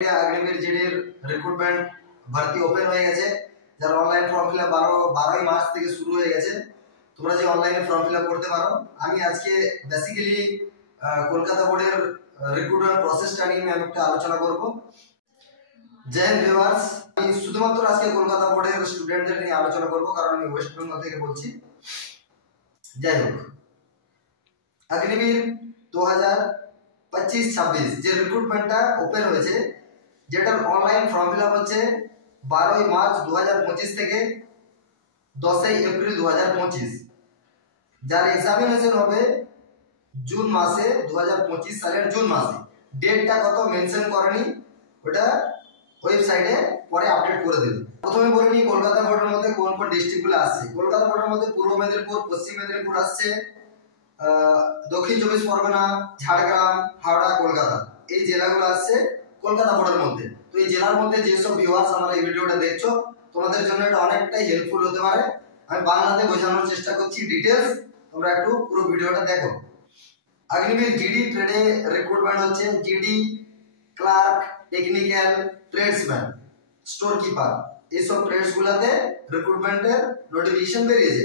Agniveer जीडीर recruitment भर्ती open हो গেছে যারা অনলাইন ফর্ম ফিলআপ 12ই মার্চ থেকে শুরু হয়ে গেছে তোমরা যে অনলাইনে ফর্ম ফিলআপ করতে পারো আমি আজকে বেসিক্যালি কলকাতা বোর্ডের রিক্রুটমেন্ট প্রসেসটা নিয়ে আমি একটা আলোচনা করব জয় হিন্দ ভিউয়ার্স আমি শুধুমাত্র আজকে কলকাতা বোর্ডের স্টুডেন্টদের নিয়ে আলোচনা করব কারণ আমি ওয়েস্ট বেঙ্গল থেকে বলছি যাই হোক অগ্নিবীর 2025-26 যে রিক্রুটমেন্টটা ওপেন হয়েছে যেটার অনলাইন ফর্ম ফিলআপ হচ্ছে 12ই মার্চ 2025 থেকে 10ই এপ্রিল 2025 যার এক্সামিনেশন হবে জুন মাসে 2025 সালের জুন মাসে ডেটটা কত মেনশন করেনি ওটা ওয়েবসাইটে পরে আপডেট করে দেবে প্রথমে বলে নি কলকাতা বোর্ডের মধ্যে কোন কোন ডিস্ট্রিক্টগুলো আসছে কলকাতা বোর্ডের মধ্যে পূর্ব মেদিনীপুর পশ্চিম মেদিনীপুর আসছে দক্ষিণ চব্বিশ পরগনা ঝাড়গ্রাম হাওড়া কলকাতা এই জেলাগুলো আসছে কলকাতা বোর্ডের মধ্যে তো এই জেলার মধ্যে যেসব ভিউয়ার্স আমার এই ভিডিওটা দেখছো তোমাদের জন্য এটা অনেকটাই হেল্পফুল হতে পারে আমি বাংলাতে বোঝানোর চেষ্টা করছি ডিটেইলস তোমরা একটু পুরো ভিডিওটা দেখো অগ্নিবীর জিডি ট্রেডে রিক্রুটমেন্ট হচ্ছে GD clerk technical tradesman store keeper এইসব ট্রেডসগুলোতে রিক্রুটমেন্টের নোটিফিকেশন বেরিয়েছে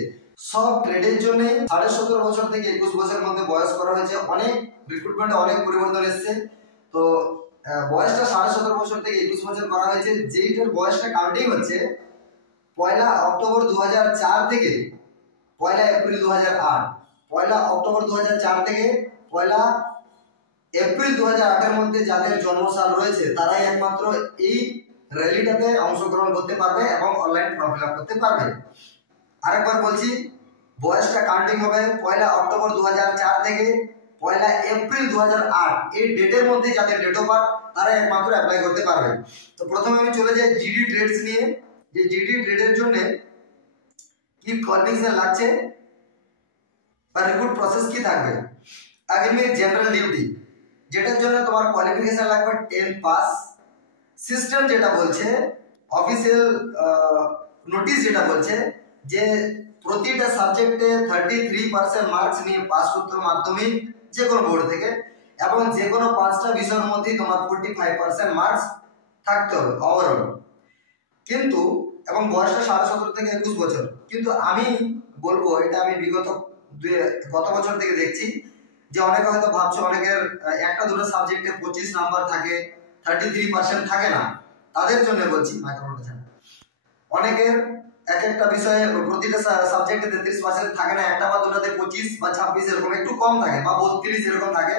সব ট্রেডের জন্য 17.5 বছর থেকে 21 বছরের মধ্যে বয়স করা হয়েছে অনেক রিক্রুটমেন্টে অনেক পরিবর্তন এসেছে তো বয়সটা 17.5 বছর থেকে 21 বছর করা হয়েছে যেইটার বয়সটা কাউন্টিং হচ্ছে 1 অক্টোবর 2004 থেকে 1 এপ্রিল 2008 1 অক্টোবর 2004 থেকে 1 এপ্রিল 2008 এর মধ্যে যাদের জন্মসাল রয়েছে তারাই একমাত্র এই র্যালিটাতে অংশগ্রহণ করতে পারবে এবং অনলাইন ফর্ম ফিল আপ করতে পারবে আরেকবার বলছি বয়সটা কাউন্টিং হবে 1 অক্টোবর 2004 থেকে 1 এপ্রিল 2008 এই ডেটের মধ্যে যাদের ডেট অফ বার্থ তারা একমাত্র অ্যাপ্লাই করতে পারবে তো প্রথমে আমি চলে যাই জিডি ট্রেডস নিয়ে যে জিডি ট্রেডের জন্য কি কোয়ালিফিকেশন লাগছে বা রিক্রুট প্রসেস কি থাকবে আগামী জেনারেল ডিউটি যেটার জন্য তোমার কোয়ালিফিকেশন লাগবে 10 পাস সিস্টেম যেটা বলছে অফিশিয়াল নোটিশ যেটা বলছে যে প্রতিটা সাবজেক্টে 33% মার্কস নিয়ে পাস করতে হবে মাধ্যমিক যে কোনো বোর্ড থেকে এবং যে কোনো 5টা বিষয়ের মধ্যে তোমার 45% মার্কস থাকতে হবে ওভারঅল কিন্তু এবং বয়সটা 17.5 থেকে 21 বছর কিন্তু আমি বলবো এটা আমি গত বছর থেকে দেখছি যে অনেকে হয়তো ভাবছো অনেকের একটা দুটো সাবজেক্টে 25 নাম্বার থাকে 33% থাকে না তাদের জন্য বলছি মাইক্রোফোনটা ছাড়া অনেকের এক একটা বিষয়ে প্রতিটা সাবজেক্টে 33% থাকে না একটা বা দুটাতে 25 বা 26 এরকম একটু কম থাকে বা 32 এরকম থাকে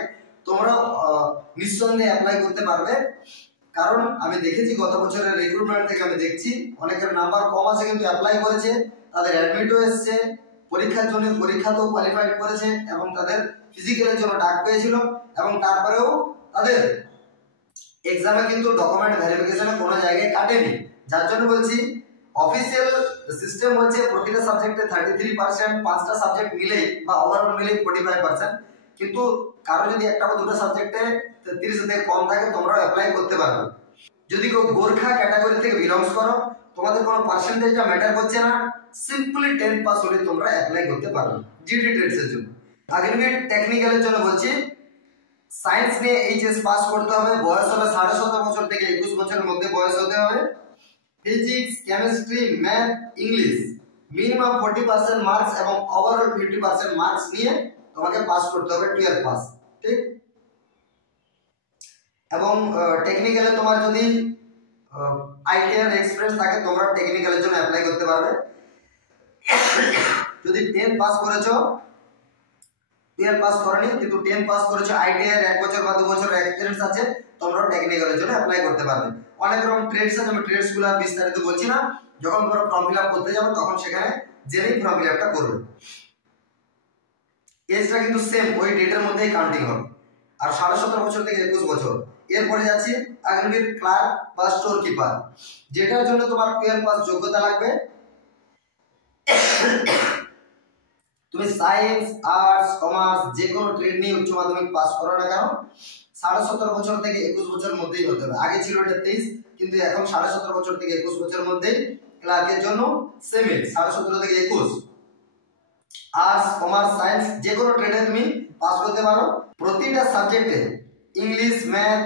তোমরা নিঃসন্দেহে অ্যাপ্লাই করতে পারবে কারণ আমি দেখেছি গত বছরের রিক্রুটমেন্ট থেকে আমি দেখছি অনেকের নাম্বার কম আছে কিন্তু অ্যাপ্লাই করেছে তাদের অ্যাডমিটও এসেছে পরীক্ষার জন্য পরীক্ষাতেও কোয়ালিফাইড করেছে এবং তাদের ফিজিক্যালের জন্য ডাক পেয়েছিল এবং তারপরেও তাদের এক্সামে কিন্তু ডকুমেন্ট ভেরিফিকেশনে কোনো জায়গায় কাটেনি যার জন্য বলছি অফিশিয়াল সিস্টেম বলছে প্রতিটা সাবজেক্টে 33% 5টা সাবজেক্ট মিলে বা ওভারঅল মিলে 45% কিন্তু কারো যদি একটা বা দুটো সাবজেক্টে 30 থেকে কম থাকে তোমরা অ্যাপ্লাই করতে পারবে যদি কেউ গোর্খা ক্যাটাগরি থেকে বিলংস করো তোমাদের কোনো পার্সেন্টেজটা ম্যাটার করছে না সিম্পলি 10 পাস হলে তোমরা অ্যাপ্লাই করতে পারবে জিডি ট্রেডস এর জন্য আগামী টেকনিক্যালের জন্য বলছি সায়েন্স নিয়ে এইচএস পাস করতে হবে বয়স হবে 17.5 বছর থেকে 21 বছরের মধ্যে বয়স হতে হবে physics chemistry math English minimum 40% marks এবং ওভারঅল 50% মার্কস নিয়ে তোমাকে পাস করতে হবে 12 পাস ঠিক এবং টেকনিক্যালে তোমার যদি আইটিআর এক্সপেরিয়েন্স থাকে তোমরা টেকনিক্যালের জন্য অ্যাপ্লাই করতে পারবে যদি 10 পাস করেছো 12 পাস করনি কিন্তু 10 পাস করেছো আইটিআর 1 বছর বা 2 বছর এক্সপেরিয়েন্স আছে তোমরা টেকনিক্যালের জন্য অ্যাপ্লাই করতে পারবে অনেক রকম ট্রেডস আছে আমি ট্রেডসগুলো বিস্তারিত বলছি না যখন তোমরা ফর্ম ফিলআপ করতে যাবে তখন সেখানে জেনেই ফর্ম ফিলআপটা করবে এজটা কিন্তু সেম ওই ডেটের মধ্যেই কাউন্টিং হবে আর 17.5 বছর থেকে 21 বছর এরপরে যাচ্ছি আগামীর ক্লার্ক বা স্টোর কিপার যেটার জন্য তোমার 12 পাস যোগ্যতা লাগবে তুমি সায়েন্স আর্টস কমার্স যে কোনো ট্রেড নিয়ে উচ্চ মাধ্যমিক পাস করো না কেন 17.5 বছর থেকে 21 বছরের মধ্যেই হতে হবে আগে ছিল এটা 23 কিন্তু এখন 17.5 বছর থেকে 21 বছরের মধ্যেই ক্লার্কের জন্য সেম 17.5 থেকে 21 আর্টস কমার্স সায়েন্স যে কোনো ট্রেডে তুমি পাস করতে পারো প্রতিটা সাবজেক্টে ইংলিশ ম্যাথ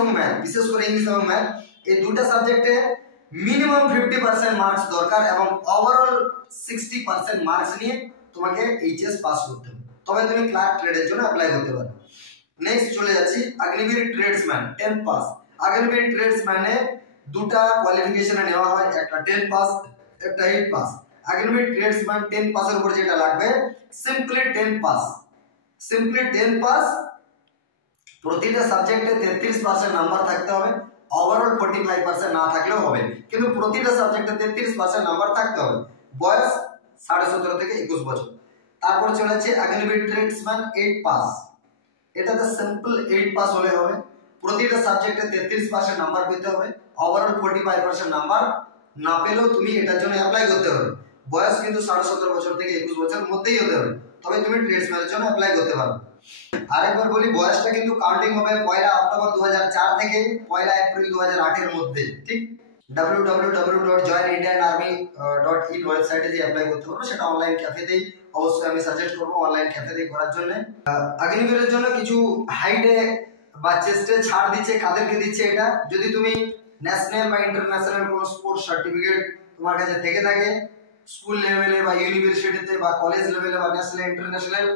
এবং ম্যাথ, বিশেষ করে ইংলিশ এবং ম্যাথ, এই দুটো সাবজেক্টে মিনিমাম 50% মার্কস দরকার এবং ওভারঅল 60% মার্কস নিয়ে তোমাকে এইচএস পাস করতে হবে, তবে তুমি ক্লার্ক ট্রেডের জন্য অ্যাপ্লাই করতে পারো। নেক্সট চলে যাচ্ছি অগ্নিবীর ট্রেডসম্যান 10 পাস। অগ্নিবীর ট্রেডসম্যানে দুটা কোয়ালিফিকেশনে নেওয়া হয়, একটা 10 পাস, একটা 8 পাস। অগ্নিবীর ট্রেডসম্যান 10 পাসের উপর যেটা লাগবে সিম্পলি 10 পাস, সিম্পলি 10 পাস। প্রতিটা সাবজেক্টে 33% নাম্বার থাকতে হবে, ওভারঅল 45% না থাকলেও হবে, কিন্তু প্রতিটা সাবজেক্টে 33% নাম্বার থাকতে হবে। বয়স 17.5 থেকে 21 বছর। তারপর চলে যাচ্ছে অগ্নিবীর ট্রেডসম্যান 8 পাস। এটাতে সিম্পল 8 পাস হলে হবে, প্রতিটা সাবজেক্টে 33% নাম্বার পেতে হবে, ওভারঅল 45% নাম্বার না পেলেও তুমি এটার জন্য অ্যাপ্লাই করতে হবে। বয়স কিন্তু 17.5 বছর থেকে 21 বছরের মধ্যেই হতে হবে, তবে তুমি ট্রেডসম্যানের জন্য অ্যাপ্লাই করতে পারো। আরেকবার বলি, বয়সটা কিন্তু কাউন্টিং হবে 1 অক্টোবর 2004 থেকে 1 এপ্রিল 2008 এর মধ্যে, ঠিক। www.joinindianarmy.in ওয়েবসাইটে যে অ্যাপ্লাই করতে পারো, সেটা অনলাইন ক্যাফেতেই অবশ্যই আমি সাজেস্ট করব অনলাইন ক্যাফেতেই করার জন্য। অগ্নিবীরের জন্য কিছু হাইটে বা চেস্টে ছাড় দিচ্ছে, কাদেরকে দিচ্ছে এটা, যদি তুমি ন্যাশনাল বা ইন্টারন্যাশনাল কোনো স্পোর্টস সার্টিফিকেট তোমার কাছে থেকে থাকে, স্কুল লেভেলে বা ইউনিভার্সিটিতে বা কলেজ লেভেলে বা ন্যাশনাল ইন্টারন্যাশনাল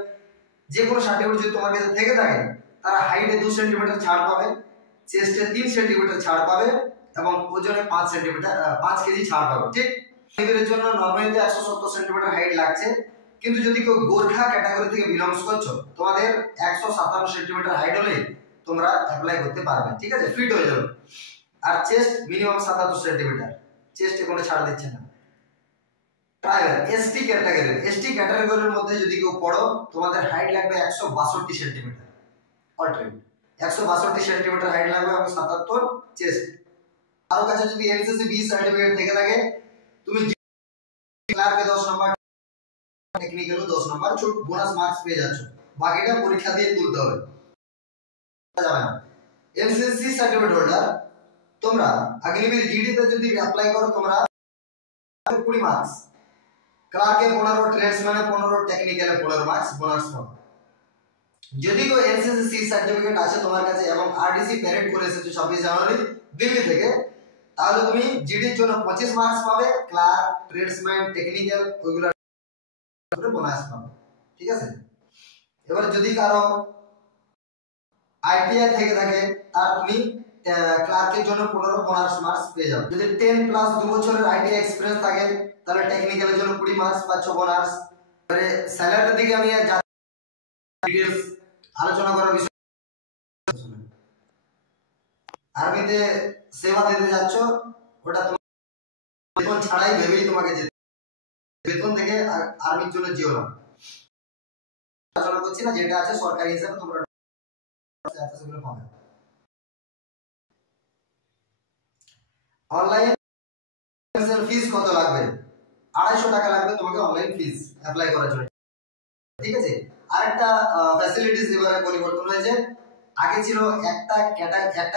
যে কোনো সার্টিফিকেট যদি তোমার কাছে থেকে থাকে, তারা হাইটে 2 সেন্টিমিটার ছাড় পাবে, চেস্টে 3 সেন্টিমিটার ছাড় পাবে এবং ওজনে 5 সেন্টিমিটার 5 কেজি ছাড় পাবে, ঠিক। অগ্নিবীরের জন্য নরমালিতে 170 সেন্টিমিটার হাইট লাগছে, কিন্তু যদি কেউ গোর্খা ক্যাটাগরি থেকে বিলংস করছো, তোমাদের 157 সেন্টিমিটার হাইট হলে তোমরা অ্যাপ্লাই করতে পারবে, ঠিক আছে, ফিট হয়ে যাবে। আর চেস্ট মিনিমাম 77 সেন্টিমিটার, চেস্টে কোনো ছাড় দিচ্ছে না। ট্রাইবাল এসটি ক্যাটাগরির মধ্যে যদি কেউ পড়ো, তোমাদের হাইট লাগবে 162 সেন্টিমিটার, অলরেডি 162 সেন্টিমিটার হাইট লাগবে এবং 77 চেস্ট। কারো কাছে যদি এনসিসি বি সার্টিফিকেট থেকে থাকে, তুমি ক্লার্কে 10 নম্বর, টেকনিক্যালও 10 নম্বর ছোট বোনাস মার্কস পেয়ে যাচ্ছ, বাকিটা পরীক্ষা দিয়ে তুলতে হবে, যাবে না। এনসিসি সার্টিফিকেট হোল্ডার তোমরা অগ্নিবীর জিডিতে যদি অ্যাপ্লাই করো, তোমরা 20 মার্কস, ক্লার্কে 15, ট্রেডসম্যানে 15, টেকনিক্যালে 15 মার্কস বোনাস পাবে। যদি কেউ এনসিসি সি সার্টিফিকেট আছে তোমার কাছে এবং আরডিসি প্যারেড করে এসেছো 26 জানুয়ারি দিল্লি থেকে, তাহলে তুমি জিডির জন্য 25 মার্কস পাবে, ক্লার্ক, ট্রেডসম্যান, টেকনিক্যাল ওইগুলো বোনাস পাবে, ঠিক আছে। এবার যদি কারো আইটিআই থেকে থাকে, তার তুমি ক্লার্কের জন্য 15 বোনাস মার্কস পেয়ে যাবে। যদি 10 প্লাস 2 বছরের আইটিআই এক্সপেরিয়েন্স থাকে, তাহলে টেকনিক্যালের জন্য 20 মার্কস পাচ্ছ বোনাস। এবারে স্যালারির দিকে আমি ডিটেইলস আলোচনা করার বিষয়, আর্মিতে সেবা দিতে যাচ্ছ, ওটা তোমার বেতন ছাড়াই ভেবেই তোমাকে যেতে, বেতন থেকে আর্মির জন্য যেও না। আলোচনা করছি না, যেটা আছে সরকারি হিসাবে তোমরা সেগুলো পাবে। অনলাইন ফিস কত লাগবে? 250 টাকা লাগবে তোমাকে অনলাইন ফিস অ্যাপ্লাই করার জন্য, ঠিক আছে। আরেকটা ফ্যাসিলিটিস এবারে পরিবর্তন হয়েছে, আগে ছিল একটা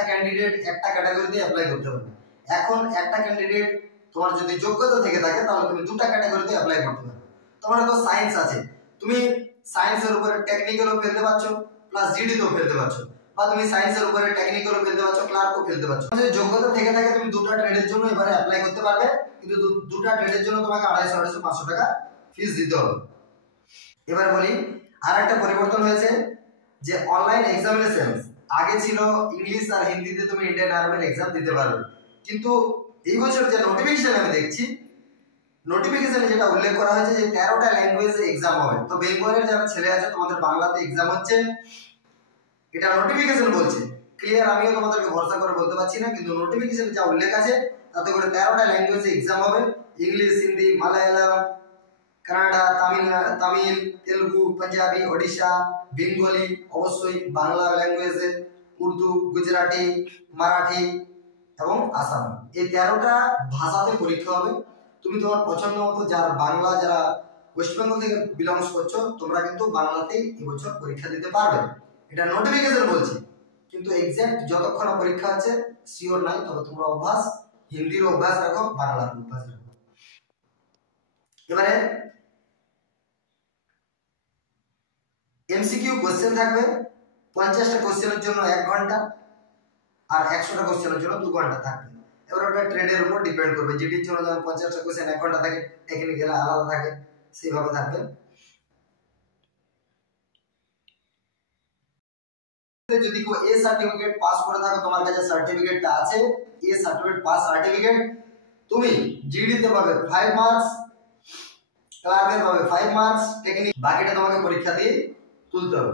ক্যান্ডিডেট একটা ক্যাটাগরিতে অ্যাপ্লাই করতে পারবে, এখন একটা ক্যান্ডিডেট তোমার যদি যোগ্যতা থেকে থাকে, তাহলে তুমি দুটো ক্যাটাগরিতে অ্যাপ্লাই করতে পারবে। তোমার তো সায়েন্স আছে, তুমি সায়েন্সের উপরে টেকনিক্যালও ফেলতে পারছো, প্লাস জিডিতেও ফেলতে পারছো, বা তুমি সায়েন্সের উপরে টেকনিক্যালও ফেলতে পারছো, ক্লার্কও ফেলতে পারছো। যদি যোগ্যতা থেকে থাকে, তুমি দুটো ট্রেডের জন্য এবারে অ্যাপ্লাই করতে পারবে, কিন্তু দুটো ট্রেডের জন্য তোমাকে 250-500 টাকা ফিস দিতে হবে। এবার বলি আরেকটা পরিবর্তন হয়েছে, যে অনলাইন এক্সামিনেশন। আগে ছিল ইংলিশ আর হিন্দিতে তুমি ইন্ডিয়ান আর্মির এক্সাম দিতে পারবে, কিন্তু এই বছর যে নোটিফিকেশন আমি দেখছি, নোটিফিকেশনে যেটা উল্লেখ করা হয়েছে যে 13টা ল্যাঙ্গুয়েজে এক্সাম হবে। তো বেঙ্গলের যারা ছেলে আছে, তোমাদের বাংলাতে এক্সাম হচ্ছে, এটা নোটিফিকেশন বলছে। ক্লিয়ার আমিও তোমাদেরকে ভরসা করে বলতে পারছি না, কিন্তু নোটিফিকেশনে যা উল্লেখ আছে তাতে করে 13টা ল্যাঙ্গুয়েজে এক্সাম হবে, ইংলিশ, হিন্দি, মালায়ালাম, কানাডা, তামিল, তেলুগু, পাঞ্জাবি, ওড়িশা, বেঙ্গলি, অবশ্যই বাংলা ল্যাঙ্গুয়েজে, উর্দু, গুজরাটি, মারাঠি এবং আসাম, এই 13টা ভাষাতে পরীক্ষা হবে। তুমি তোমার পছন্দ মতো, যারা বাংলা, যারা ওয়েস্ট বেঙ্গল থেকে বিলংস করছো, তোমরা কিন্তু বাংলাতেই এবছর পরীক্ষা দিতে পারবে, এটা নোটিফিকেশন বলছে, কিন্তু এক্সাক্ট যতক্ষণ পরীক্ষা আছে শিওর নাই। তবে তোমরা অভ্যাস, হিন্দির অভ্যাস রাখো, বাংলার অভ্যাস রাখো। এবারে এমসিকিউ কোশ্চেন থাকবে, 50টা কোশ্চেনের জন্য 1 ঘন্টা। আর 100টা কোশ্চেনের জন্য 2 ঘন্টা থাকবে। এবার ওটা ট্রেডের উপর ডিপেন্ড করবে, জিডির জন্য যেমন 50টা কোশ্চেন 1 ঘন্টা থাকে, টেকনিক্যাল আলাদা থাকে, সেইভাবে থাকবে। যদি কেউ এ সার্টিফিকেট পাস করে থাকো, তোমার কাছে সার্টিফিকেটটা আছে, এ সার্টিফিকেট পাস সার্টিফিকেট, তুমি জিডি তে পাবে 5 মার্কস, ক্লার্কের পাবে 5 মার্কস, টেকনিক বাকিটা তোমাকে পরীক্ষা দিয়ে তুলতে হবে।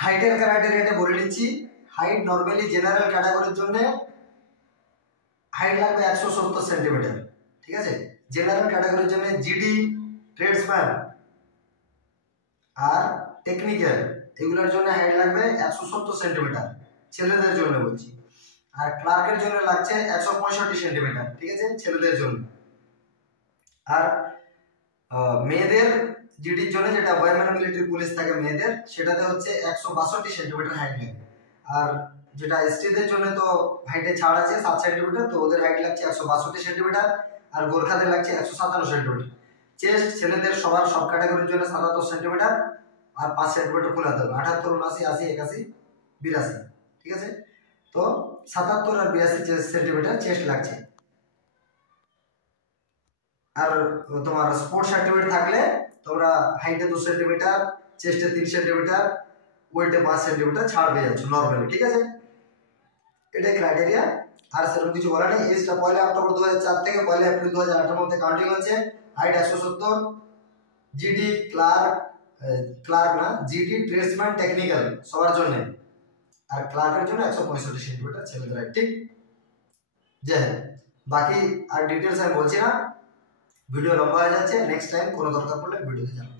হাইটের ক্রাইটেরিয়াটা বলে নিচ্ছি। হাইট নরমালি জেনারেল ক্যাটাগরির জন্য হাইট লাগবে 170 সেন্টিমিটার, ঠিক আছে। জেনারেল ক্যাটাগরির জন্য জিডি, ট্রেডসম্যান আর টেকনিক্যাল এগুলোর জন্য হাইট লাগবে 170 সেন্টিমিটার, ছেলেদের জন্য বলছি। আর ক্লার্কের জন্য লাগছে 165 সেন্টিমিটার, ঠিক আছে, ছেলেদের জন্য। আর মেয়েদের জিডির জন্য, যেটা ওয়েমেন মিলিটারি পুলিশ থাকে মেয়েদের, সেটাতে হচ্ছে 162 সেন্টিমিটার হাইট লাগে। আর যেটা এসটিদের জন্য তো হাইটে ছাড় আছে 7 সেন্টিমিটার, তো ওদের হাইট লাগছে 162 সেন্টিমিটার, আর গোর্খাদের লাগছে 157 সেন্টিমিটার। চেস্ট ছেলেদের সবার সব ক্যাটাগরির জন্য 77 সেন্টিমিটার আর 5 সেন্টিমিটার ফুলাতে হবে, 78, 79, 80, 81, 82, ঠিক আছে। তো 77 আর 82 সেন্টিমিটার চেস্ট লাগছে। আর তোমার স্পোর্টস সার্টিফিকেট থাকলে তোমরা হাইটে 2 সেন্টিমিটার, চেস্টে 3 সেন্টিমিটার, ওয়েটে 5 সেন্টিমিটার ছাড় পেয়ে যাচ্ছ নরমালি, ঠিক আছে। এটাই ক্রাইটেরিয়া, আর সেরকম কিছু বলা নেই। এজটা 1 অক্টোবর 2004 থেকে 1 এপ্রিল 2008 এর মধ্যে কাউন্টিং হচ্ছে। হাইট 170, জিডি, ক্লার্ক না, জিডি, ট্রেডসম্যান, টেকনিক্যাল সবার জন্য, আর ক্লার্কের জন্য 165 সেন্টিমিটার ছেলেদের, ঠিক। যে বাকি আর ডিটেলস আমি বলছি না, ভিডিও লম্বা হয়ে যাচ্ছে, নেক্সট টাইম কোনো দরকার পড়লে ভিডিওতে জানাবো।